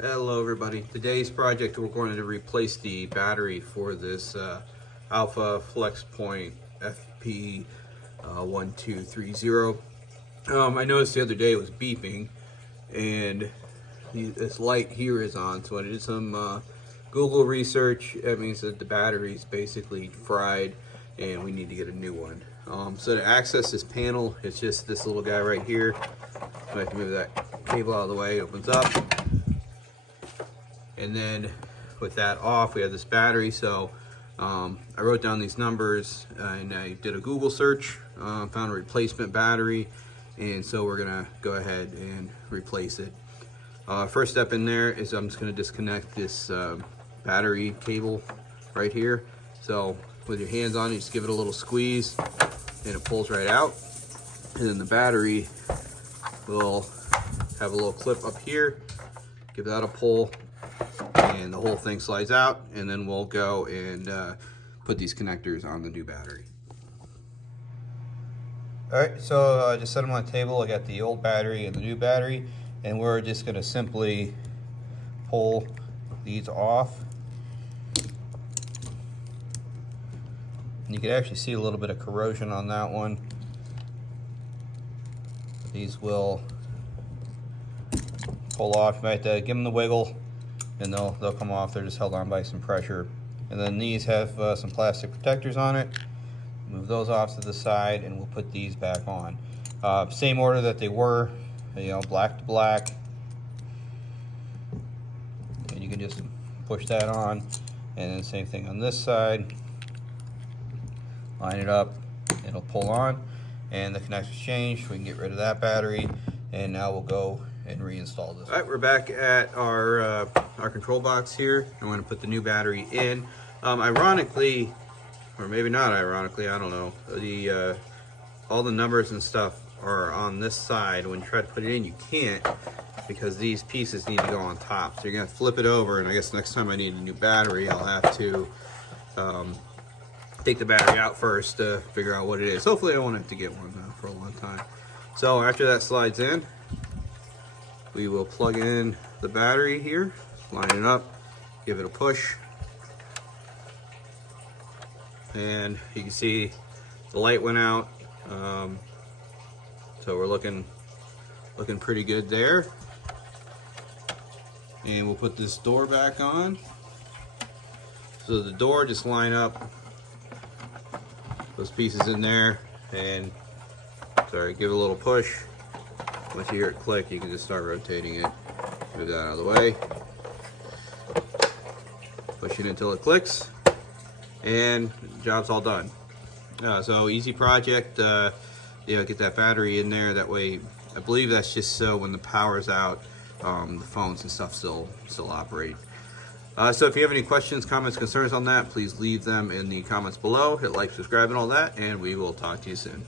Hello everybody. Today's project we're going to replace the battery for this Alpha Flexpoint FP1230. I noticed the other day it was beeping and this light here is on, so I did some Google research. That means that the battery is basically fried and we need to get a new one. So to access this panel, it's just this little guy right here. So I can move that cable out of the way, it opens up. And then with that off, we have this battery. So I wrote down these numbers and I did a Google search, found a replacement battery, and so we're gonna go ahead and replace it. First step in there is I'm just gonna disconnect this battery cable right here. So with your hands on it, just give it a little squeeze and it pulls right out. And then the battery will have a little clip up here. Give that a pull and the whole thing slides out, and then we'll go and put these connectors on the new battery. Alright, so I just set them on the table. I got the old battery and the new battery, and we're just going to simply pull these off. And you can actually see a little bit of corrosion on that one. These will pull off. You might give them the wiggle and they'll come off. They're just held on by some pressure. And then these have some plastic protectors on it. Move those off to the side and we'll put these back on. Same order that they were, black to black. And you can just push that on, and then same thing on this side. Line it up, it'll pull on, and the connector's changed. We can get rid of that battery, and now we'll go and reinstall this. All right, we're back at our control box here. I'm going to put the new battery in. Ironically, or maybe not ironically, I don't know, all the numbers and stuff are on this side. When you try to put it in, you can't, because these pieces need to go on top. So you're going to flip it over, and I guess next time I need a new battery, I'll have to take the battery out first to figure out what it is. Hopefully I won't have to get one for a long time. So after that slides in, we will plug in the battery here, line it up, give it a push, and you can see the light went out. So we're looking pretty good there. And we'll put this door back on. So the door, just line up those pieces in there and give it a little push. Once you hear it click, you can just start rotating it. Move that out of the way. Push it until it clicks, and the job's all done. So easy project. Get that battery in there. That way, I believe that's just so when the power's out, the phones and stuff still operate. So if you have any questions, comments, concerns on that, please leave them in the comments below. Hit like, subscribe, and all that, and we will talk to you soon.